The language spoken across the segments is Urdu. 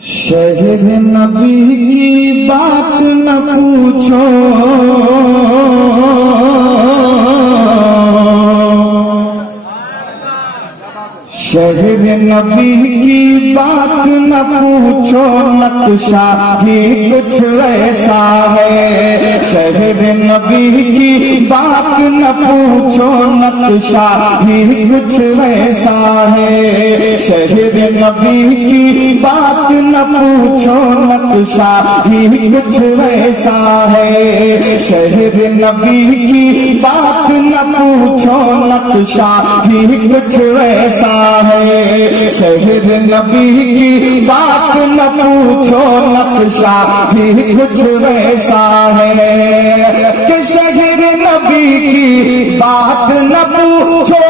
شہر نبی کی بات نہ پوچھو، شہر نبی کی بات نہ پوچھو، نقشہ ہی کچھ ایسا ہے۔ شہر نبی کی بات نہ پوچھو، نقشہ ہی کچھ ایسا ہے۔ شہر نبی کی بات نہ پوچھو، نقشہ ہی کچھ ایسا ہے۔ شہر نبی کی بات نہ پوچھو، نقشہ ہی کچھ ایسا ہے۔ شہر نبی کی بات نہ پوچھو، نقشہ ہی کچھ ایسا ہے کہ شہر نبی کی بات نہ پوچھو،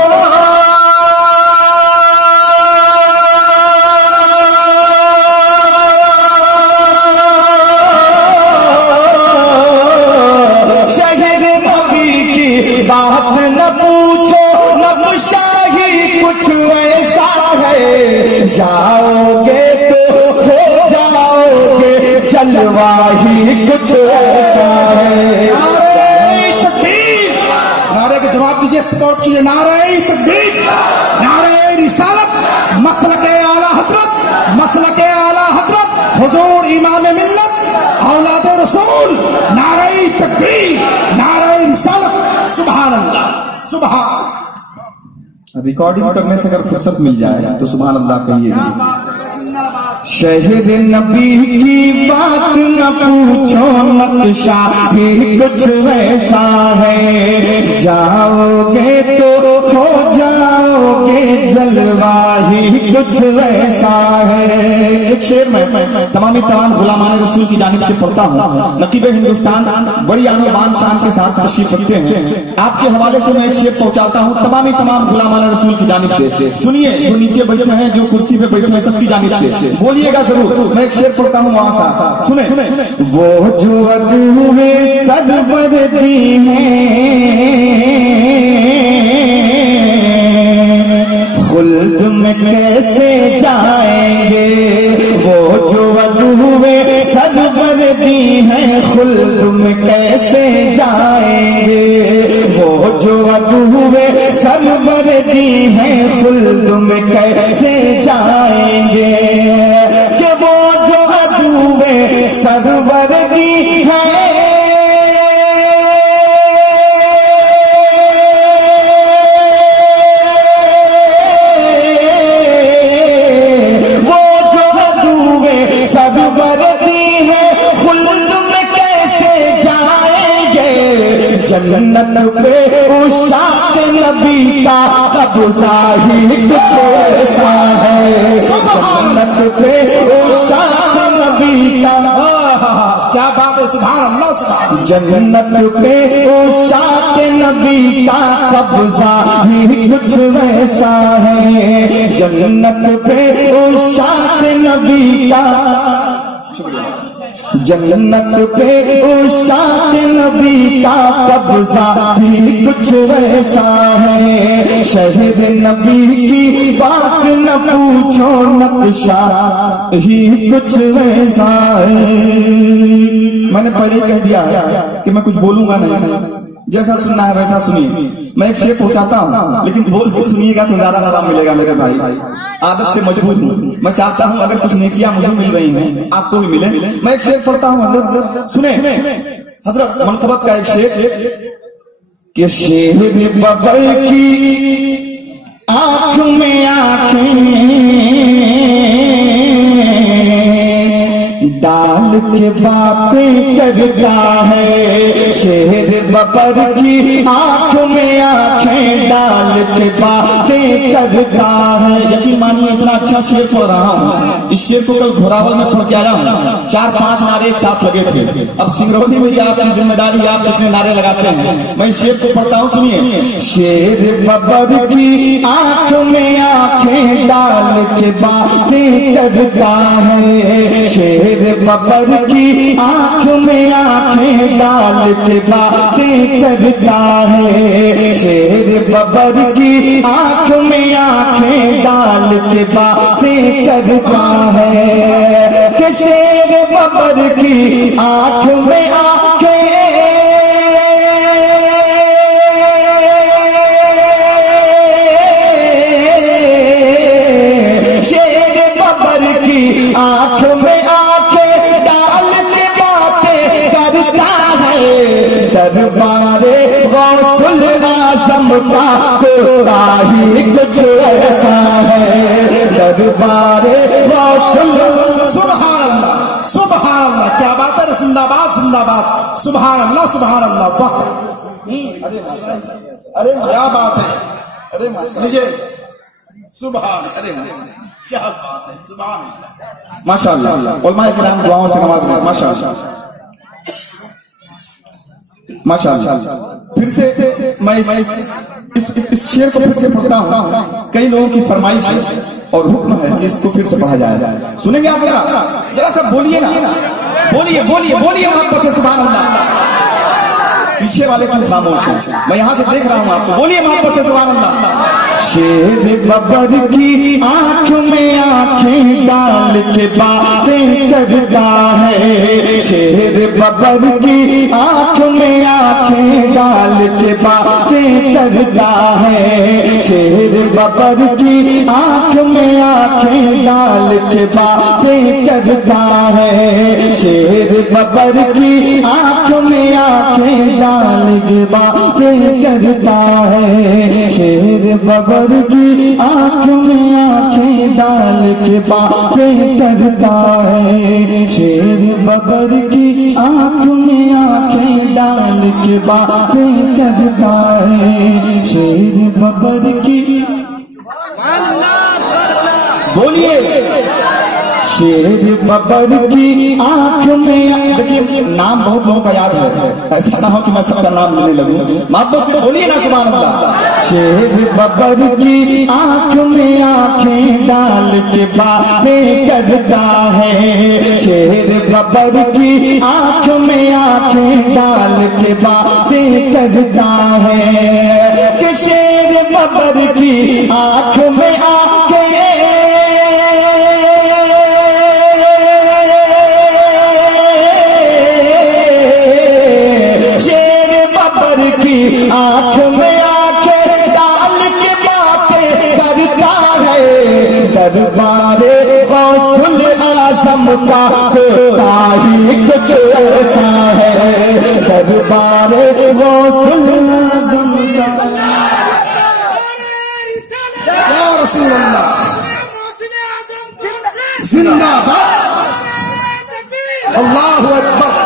شہر نبی کی بات نہ پوچھو، نقشہ ہی کچھ ایسا ہے۔ جاؤ گے تو ہو جاؤ گے، جلوہ ہی کچھ ایسا ہے۔ نعرہ تکبیر، نعرے کا جواب دیجیے، سپورٹ کیجیے۔ نعرہ تکبیر، نعرہ رسالت، مسلک اعلی حضرت، مسلک اعلی حضرت حضور امام ملت اولاد رسول۔ نعرہ تکبیر، نعرہ رسالت۔ سبحان اللہ، سبحان۔ ریکارڈنگ کرنے سے اگر فرصت مل جائے تو سبحان اللہ کہیے۔ شہر نبی کی بات نہ پوچھو، نقشہ ہی کچھ ایسا ہے۔ جاؤ گے تو ہو جاؤ گے، جلوہ ہی کچھ ایسا ہے۔ ایک شعر میں تمام غلامان رسول کی جانب سے پڑھتا ہوں۔ نقیب ہندوستان بڑی آن و بان شان کے ساتھ تشریف رکھتے ہیں، آپ کے حوالے سے میں ایک شعر پہنچاتا ہوں تمام غلامان رسول کی جانب سے۔ سنیے، جو نیچے بیٹھے ہیں، جو کرسی پہ بیٹھے ہیں، سب کی جانب سے بولیے گا ضرور۔ میں ایک شعر پڑھتا ہوں وہاں سے، سنیں۔ وہ جو ادوے سربردی ہیں، خلد میں کیسے جائیں گے؟ وہ جو ادوے سربردی ہیں، خلد میں کیسے جائیں گے؟ وہ جو ادوے سربردی ہیں، خلد میں کیسے جائیں گے؟ کہ وہ جو ادوے سربردی ہیں، جنت پہ عشاق نبی کا قبضہ ہی کچھ ایسا ہے۔ جنت پہ عشاق نبی کا، کیا بات ہے، سبحان اللہ، سبحان۔ جنت پہ عشاق نبی کا قبضہ ہی کچھ ایسا ہے۔ جنت پہ عشاق نبی کا، جنت پہ عشاق نبی کا قبضہ ہی کچھ ایسا ہے۔ شہر نبی کی بات نہ پوچھو، نقشہ ہی کچھ ایسا ہے۔ میں نے پہلے کہہ دیا کہ میں کچھ بولوں گا نہیں، جیسا سننا ہے ویسا سنیے۔ میں ایک شعر پہنچاتا ہوں، لیکن بول کے سنیے گا تو زیادہ ملے گا میرے بھائی۔ عادت سے مجبور ہوں، میں چاہتا ہوں اگر کچھ نیکیاں مجھے مل رہی ہیں آپ کو بھی ملے۔ میں ایک شعر پڑھتا ہوں، حضرت سنیں، حضرت منقبت کا ایک شعر کہ شیر ببر کی آنکھ میں آنکھیں ڈال کے باتیں کرتا ہے۔ شیر ببر کی آنکھ میں آنکھیں ڈال کے باتیں کرتا ہے۔ یقین مانیے اتنا اچھا شعر پڑھ رہا ہوں، اس شعر کو کل گھوراول میں پڑھ کے آیا ہوں، 4-5 نعرے ایک ساتھ لگے تھے۔ اب سنگرولی میں آپ کی ذمہ داری، آپ کتنے نعرے لگاتے ہیں۔ میں اس شعر کو پڑھتا ہوں، سنیے۔ شیر ببر کی آنکھ میں آنکھیں ڈال کے باتیں کرتا ہے۔ شیر ببر کی آنکھ میں آنکھیں ڈال کے باتیں کرتا ہے۔ شیر ببر کی آنکھ میں آنکھیں ڈال کے باتیں کرتا ہے۔ ببر کی آنکھ میں آنکھیں شیر ببر کی آنکھ میں آنکھیں ڈال کے باتیں کرتا ہے دربار غوث الاعظم کا کوئی ہی کچھ ایسا ہے دربار غوث سبحان اللہ سبحان اللہ کیا بات ہے زندہ باد زندہ باد سبحان اللہ واہ ارے کیا بات ہے ارے لیجیے سبحان کیا بات ہے سبحان اللہ ماشاءاللہ علماء کرام دعاؤں سے نواز دیں ماشاءاللہ ماشاءاللہ پھر سے میں اس شعر کو پھر سے پڑھتا ہوں کئی لوگوں کی فرمائش ہے اور حکم ہے کہ اس کو پھر سے پڑھا جائے سنیں گے آپ ذرا سا بولیے نا بولیے محبت سے سبحان اللہ پیچھے والے کیوں خاموش ہیں میں یہاں سے دیکھ رہا ہوں آپ کو بولیے محبت سے سبحان اللہ شیر ببر کی آنکھ میں آنکھیں ڈال کے باتیں کرتا ہے شیر ببر کی آنکھ میں آنکھیں ڈال کے باتیں کرتا ہے شیر ببر کی آنکھ میں آنکھیں ڈال کے باتیں کرتا ہے شیر ببر کی آنکھ میں آنکھیں ڈال کے باتیں کرتا ہے شیر ببر کی آنکھ میں آنکھیں ڈال کے باتیں کرتا ہے شیر ببر کی آنکھ میں آنکھیں ڈال کے باتیں کرتا ہے شیر ببر کی بولیے شیر ببر کی آنکھ میں دیکھیے نام بہت لوگوں کا یاد ہے ایسا نہ ہو کہ میں سب کا نام لینے لگوں محبت سے بولیے نا سبحان اللہ شیر ببر کی آنکھ میں آنکھیں ڈال کے باتیں کرتا ہے شیر ببر کی آنکھ میں آنکھیں ڈال کے باتیں کرتا ہے کہ شیر ببر کی آنکھ میں آنکھیں آنکھ میں آنکھیں ڈال کے باتیں کرتا ہے دربار غوث الاعظم کا کوئی کچھ ایسا ہے دربار غوث الاعظم کا یا رسول اللہ زندہ باد اللہ اکبر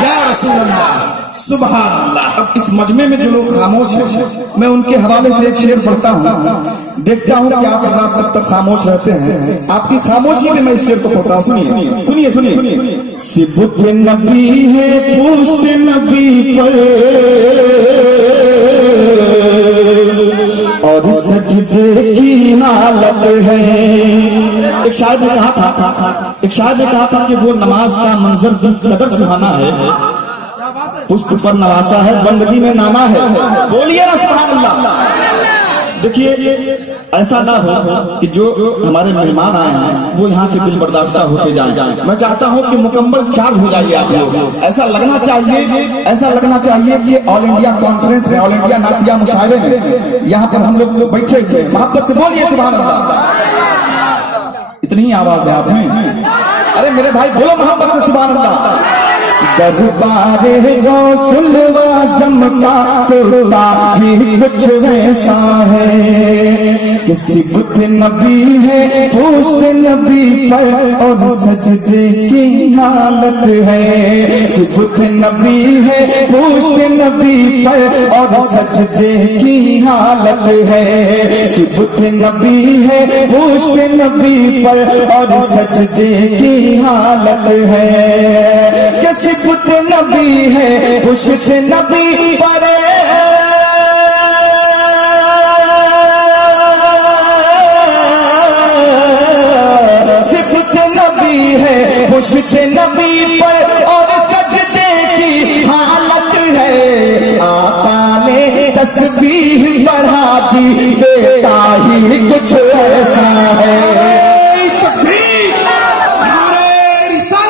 یا رسول اللہ سبحان اللہ اب اس مجمع میں جو لوگ خاموش ہیں میں ان کے حوالے سے ایک شعر پڑھتا ہوں دیکھتا ہوں کہ آپ حضرات کب تک خاموش رہتے ہیں آپ کی خاموشی میں میں اس شعر کو پڑھتا ہوں سنیے صفت نبی ہے پوست نبی پر اور سجدے کی حالت ہے ایک شاعر نے کہا تھا کہ وہ نماز کا منظر جس قدر سہانا ہے پشت پر نواسا ہے بندگی میں نانا ہے بولیے نا سبحان اللہ دیکھیے ایسا نہ ہو کہ جو ہمارے مہمان آئے ہیں وہ یہاں سے دل برداشتہ ہوتے جائیں میں چاہتا ہوں کہ مکمل چارج ہو جائیے آپ لوگ ایسا لگنا چاہیے کہ آل انڈیا کانفرنس میں آل انڈیا نعتیہ مشاعرے میں یہاں پر ہم لوگ بیٹھے ہوئے محبت سے بولیے سبحان اللہ اتنی آواز ہے آپ میں ارے میرے بھائی بولو محبت سے سبحان اللہ دربار غوث الاعظم کا کوئی کچھ ایسا ہے کہ صفت نبی ہے پوست نبی پر اور سجدے کی حالت ہے صفت نبی ہے پوست نبی پر اور سجدے کی حالت ہے صفت نبی ہے پوست نبی پر اور سجدے کی حالت ہے صفت نبی ہے پشت نبی پر صفت نبی ہے پشت نبی پر اور سجدے کی حالت ہے آقا نے تسبیح بڑھا دی بیٹا ہی کچھ ایسا ہے نعرہ رسالت